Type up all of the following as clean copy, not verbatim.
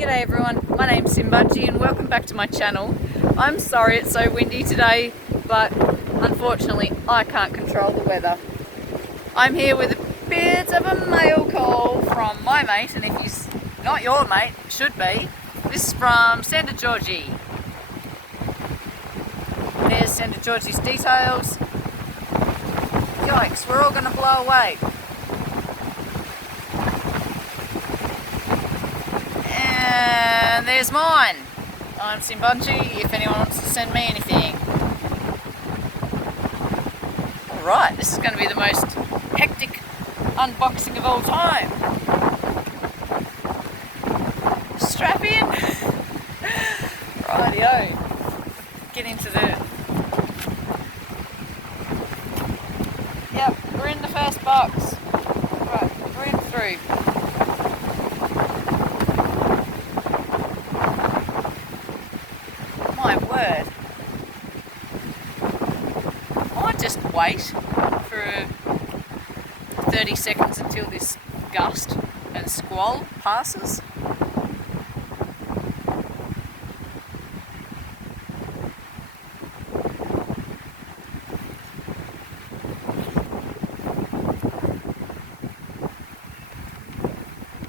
G'day everyone, my name's S2G and welcome back to my channel. I'm sorry it's so windy today, but unfortunately I can't control the weather. I'm here with a bit of a mail call from my mate, and if he's not your mate, it should be. This is from S2G. There's S2G's details. Yikes, we're all going to blow away. And there's mine. I'm S2G if anyone wants to send me anything. Alright, this is going to be the most hectic unboxing of all time. Strap in. Rightio. Get into the... Yep, we're in the first box. Right, we're in through. My word. I might just wait for 30 seconds until this gust and squall passes.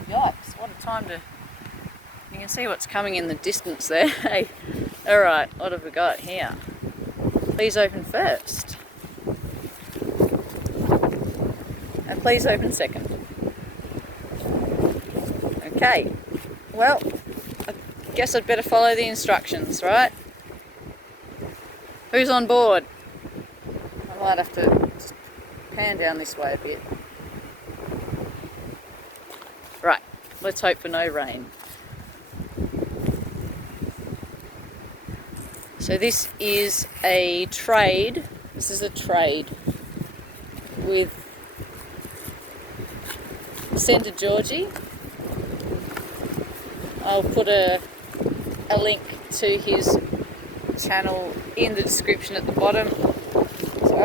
Yikes, what a time to... You can see what's coming in the distance there. Hey, alright, what have we got here? Please open first. And please open second. Okay, well, I guess I'd better follow the instructions, right? Who's on board? I might have to pan down this way a bit. Right, let's hope for no rain. So this is a trade. This is a trade with S2G. I'll put a link to his channel in the description at the bottom. So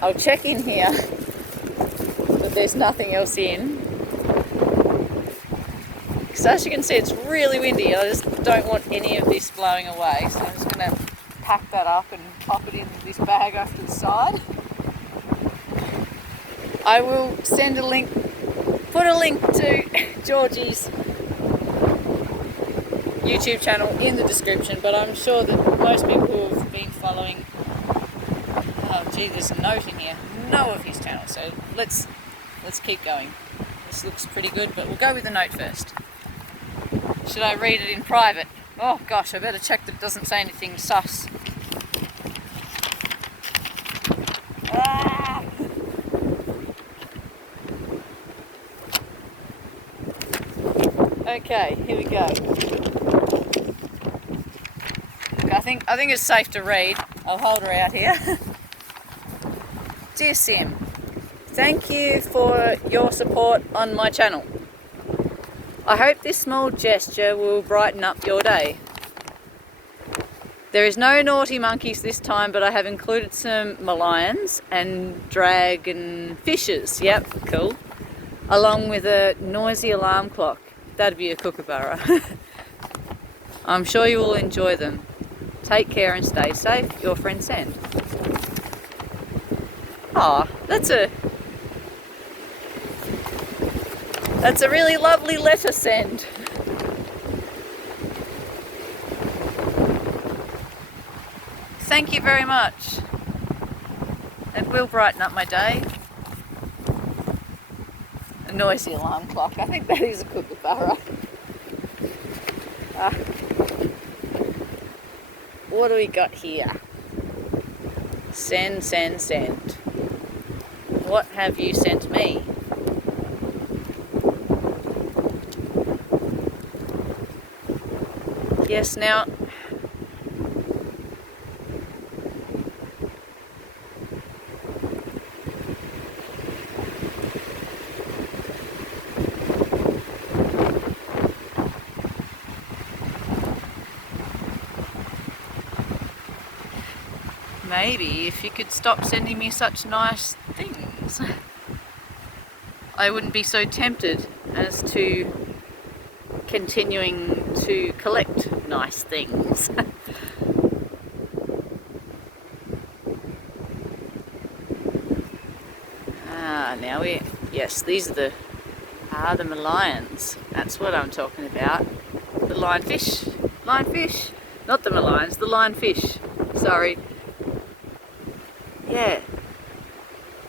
I'll check in here, but there's nothing else in. So as you can see, it's really windy. I just don't want any of this blowing away, so I'm just going to pack that up and pop it in this bag off to the side. I will send a link, put a link to Georgie's YouTube channel in the description, but I'm sure that most people who have been following, oh gee, there's a note in here, know of his channel, so let's keep going. This looks pretty good, but we'll go with the note first. Should I read it in private? Oh gosh, I better check that it doesn't say anything sus. Ah! Okay, here we go. Okay, I think it's safe to read. I'll hold her out here. Dear Sim, thank you for your support on my channel. I hope this small gesture will brighten up your day. There is no naughty monkeys this time, but I have included some Malayan and dragon fishes. Yep, cool. Along with a noisy alarm clock. That'd be a kookaburra. I'm sure you will enjoy them. Take care and stay safe. Your friend Sand. Aw, that's a really lovely letter, Send. Thank you very much. It will brighten up my day. A noisy alarm clock. I think that is a kookaburra. What do we got here? Send. What have you sent me? Yes, now... Maybe if you could stop sending me such nice things, I wouldn't be so tempted as to continuing to collect nice things. Yes, these are the Malayan. That's what I'm talking about. The lionfish, not the Malayans, the lionfish. Sorry. Yeah,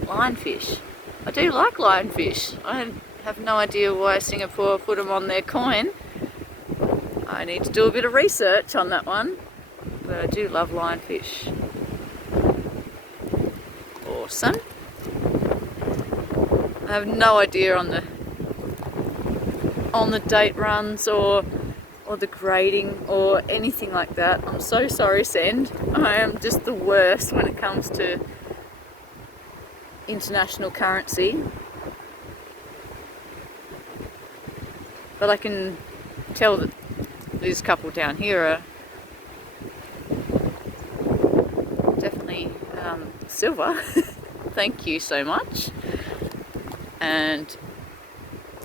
lionfish. I do like lionfish. I have no idea why Singapore put them on their coin. I need to do a bit of research on that one, but I do love lionfish. Awesome. I have no idea on the date runs or the grading or anything like that. I'm so sorry, Send. I am just the worst when it comes to international currency. But I can tell that this couple down here are definitely silver. Thank you so much. And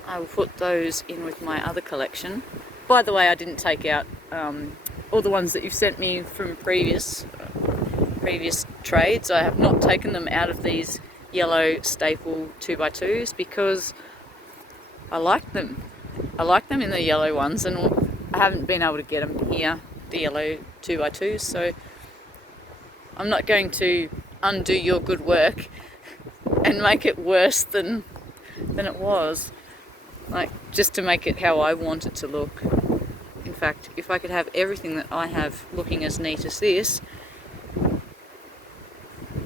I will put those in with my other collection. By the way, I didn't take out all the ones that you've sent me from previous trades. I have not taken them out of these yellow staple 2x2s because I like them. I like them in the yellow ones, and I haven't been able to get them here, the yellow 2x2s, so I'm not going to undo your good work and make it worse than it was, like just to make it how I want it to look. In fact, if I could have everything that I have looking as neat as this,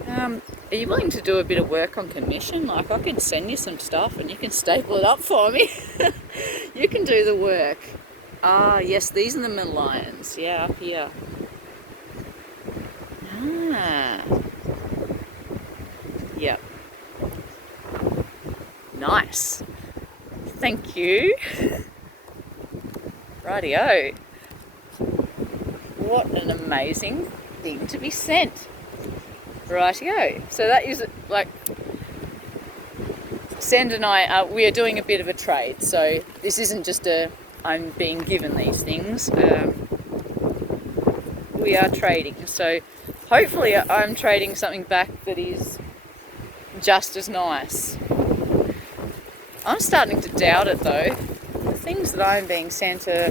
are you willing to do a bit of work on commission? Like, I could send you some stuff and you can staple it up for me. You can do the work. Ah, yes, these are the Malayans. Yeah, up here. Ah. Yep. Nice. Thank you. Rightio. What an amazing thing to be sent. Rightio. So that is like, Sand and I, we are doing a bit of a trade. So this isn't just I'm being given these things. We are trading. So hopefully I'm trading something back that is just as nice. I'm starting to doubt it though. The things that I'm being sent are,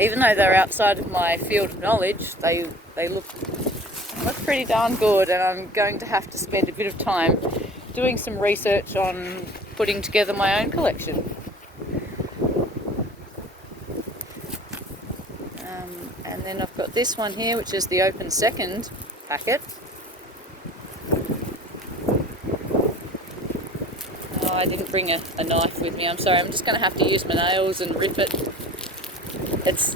even though they're outside of my field of knowledge, they look pretty darn good, and I'm going to have to spend a bit of time doing some research on putting together my own collection. And then I've got this one here, which is the open second packet. Oh, I didn't bring a knife with me, I'm sorry. I'm just going to have to use my nails and rip it. It's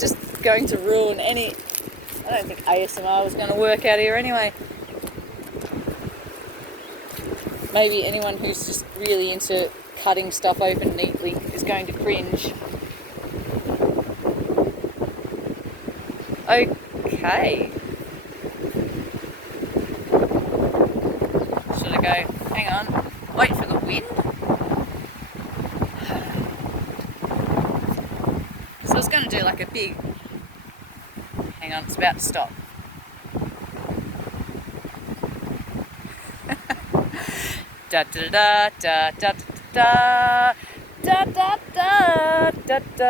just going to ruin any... I don't think ASMR was going to work out here anyway. Maybe anyone who's just really into cutting stuff open neatly is going to cringe. Okay. Should I go? Hang on. Wait for the wind. So I was going to do like a big... Hang on, it's about to stop. Da da da da da da da da da da da.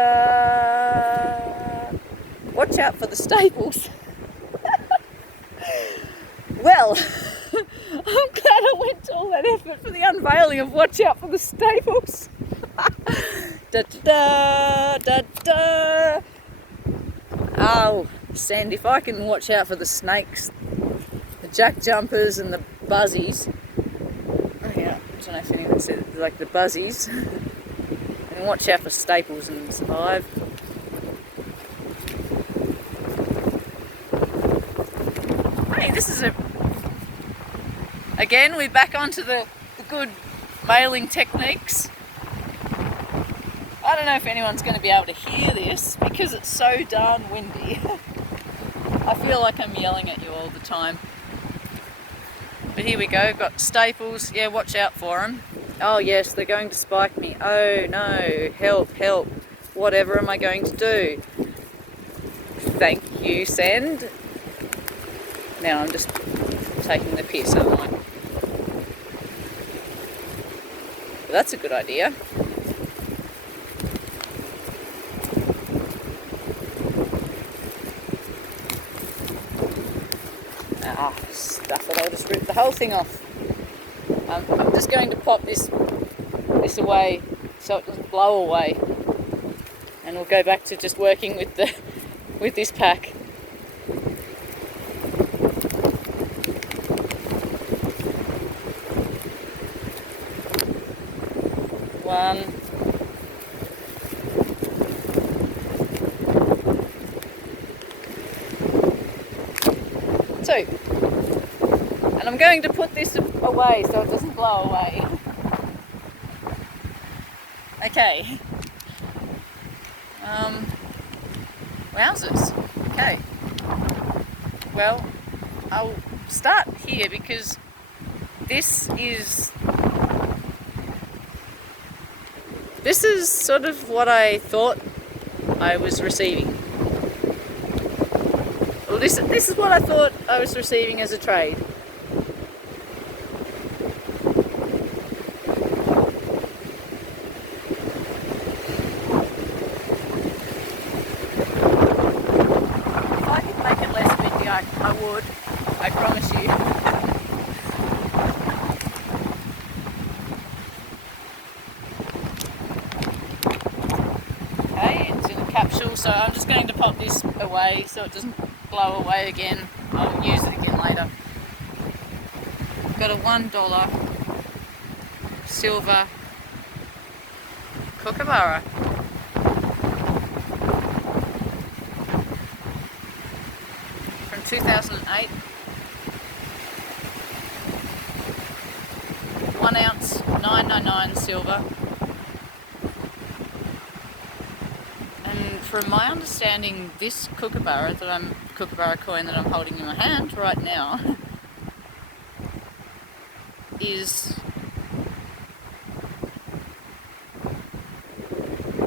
Watch out for the staples. Well, I'm glad I went to all that effort for the unveiling of watch out for the staples. Da da da da. Oh, Sand, if I can watch out for the snakes, the jack jumpers and the buzzies. Oh yeah, I don't know if anyone said it, like the buzzies. And watch out for staples and survive. Hey, this is again, we're back onto the good mailing techniques. I don't know if anyone's going to be able to hear this because it's so darn windy. I feel like I'm yelling at you all the time. But here we go, got staples. Yeah, watch out for them. Oh yes, they're going to spike me. Oh no, help, help. Whatever am I going to do? Thank you, send. Now I'm just taking the piss, aren't I? But that's a good idea. Ah, stuff it, I'll just rip the whole thing off. I'm just going to pop this away so it doesn't blow away. And we'll go back to just working with this pack. One. Two. And I'm going to put this away so it doesn't blow away. Okay. Wowzers. Okay. Well, I'll start here because this is sort of what I thought I was receiving. Well, this is what I thought I was receiving as a trade. If I could make it less windy, I would. I promise you. Okay, it's in a capsule, so I'm just going to pop this away so it doesn't blow away again. I'll use it again later. I've got a $1 silver kookaburra. From 2008. 1 ounce, $9.99 silver. And from my understanding, this kookaburra coin that I'm holding in my hand right now is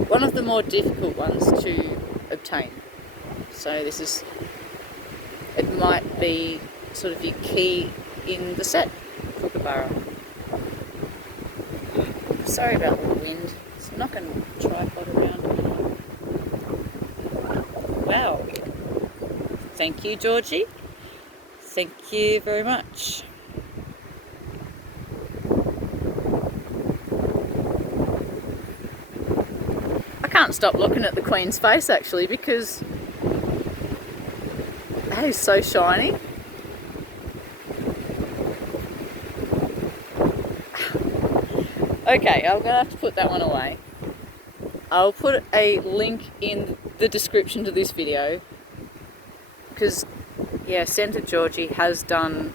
one of the more difficult ones to obtain. So it might be sort of your key in the set, kookaburra. Sorry about the wind, so I'm not going to tripod around. Wow. Thank you, Georgie. Thank you very much. I can't stop looking at the Queen's face actually because that is so shiny. Okay, I'm going to have to put that one away. I'll put a link in the description to this video because, yeah, Santa Georgie has done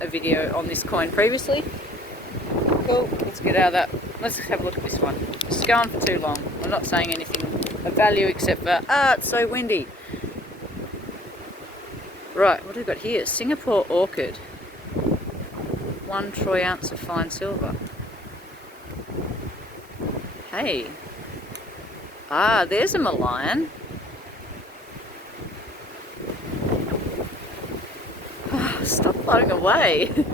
a video on this coin previously. Cool, let's get out of that. Let's have a look at this one. It's going for too long. I'm not saying anything of value except for, it's so windy. Right, what have we got here? Singapore orchid. 1 troy ounce of fine silver. Hey. There's a Malayan. Stop blowing away. Can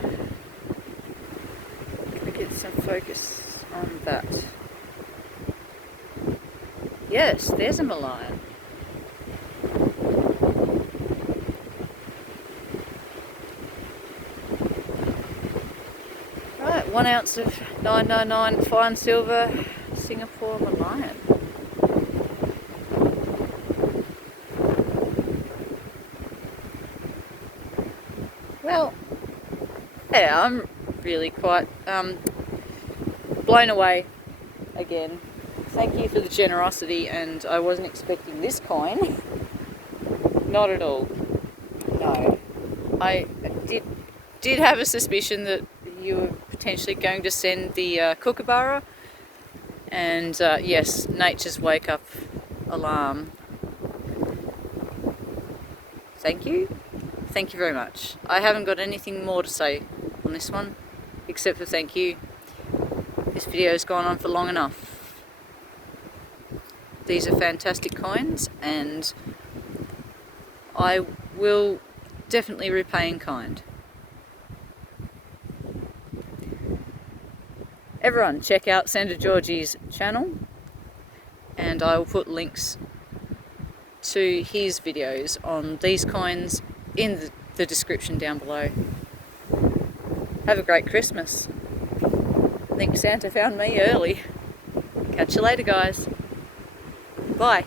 we get some focus on that? Yes, there's a Malayan. Right, 1 ounce of 999 fine silver Singapore Malayan. Well, yeah, I'm really quite blown away again. Thank you for the generosity, and I wasn't expecting this coin. Not at all. No. I did have a suspicion that you were potentially going to send the kookaburra, and yes, nature's wake up alarm. Thank you. Thank you very much. I haven't got anything more to say on this one, except for thank you. This video has gone on for long enough. These are fantastic coins, and I will definitely repay in kind. Everyone, check out Santa Georgie's channel, and I will put links to his videos on these coins in the description down below. Have a great Christmas. I think Santa found me early. Catch you later, guys. Bye.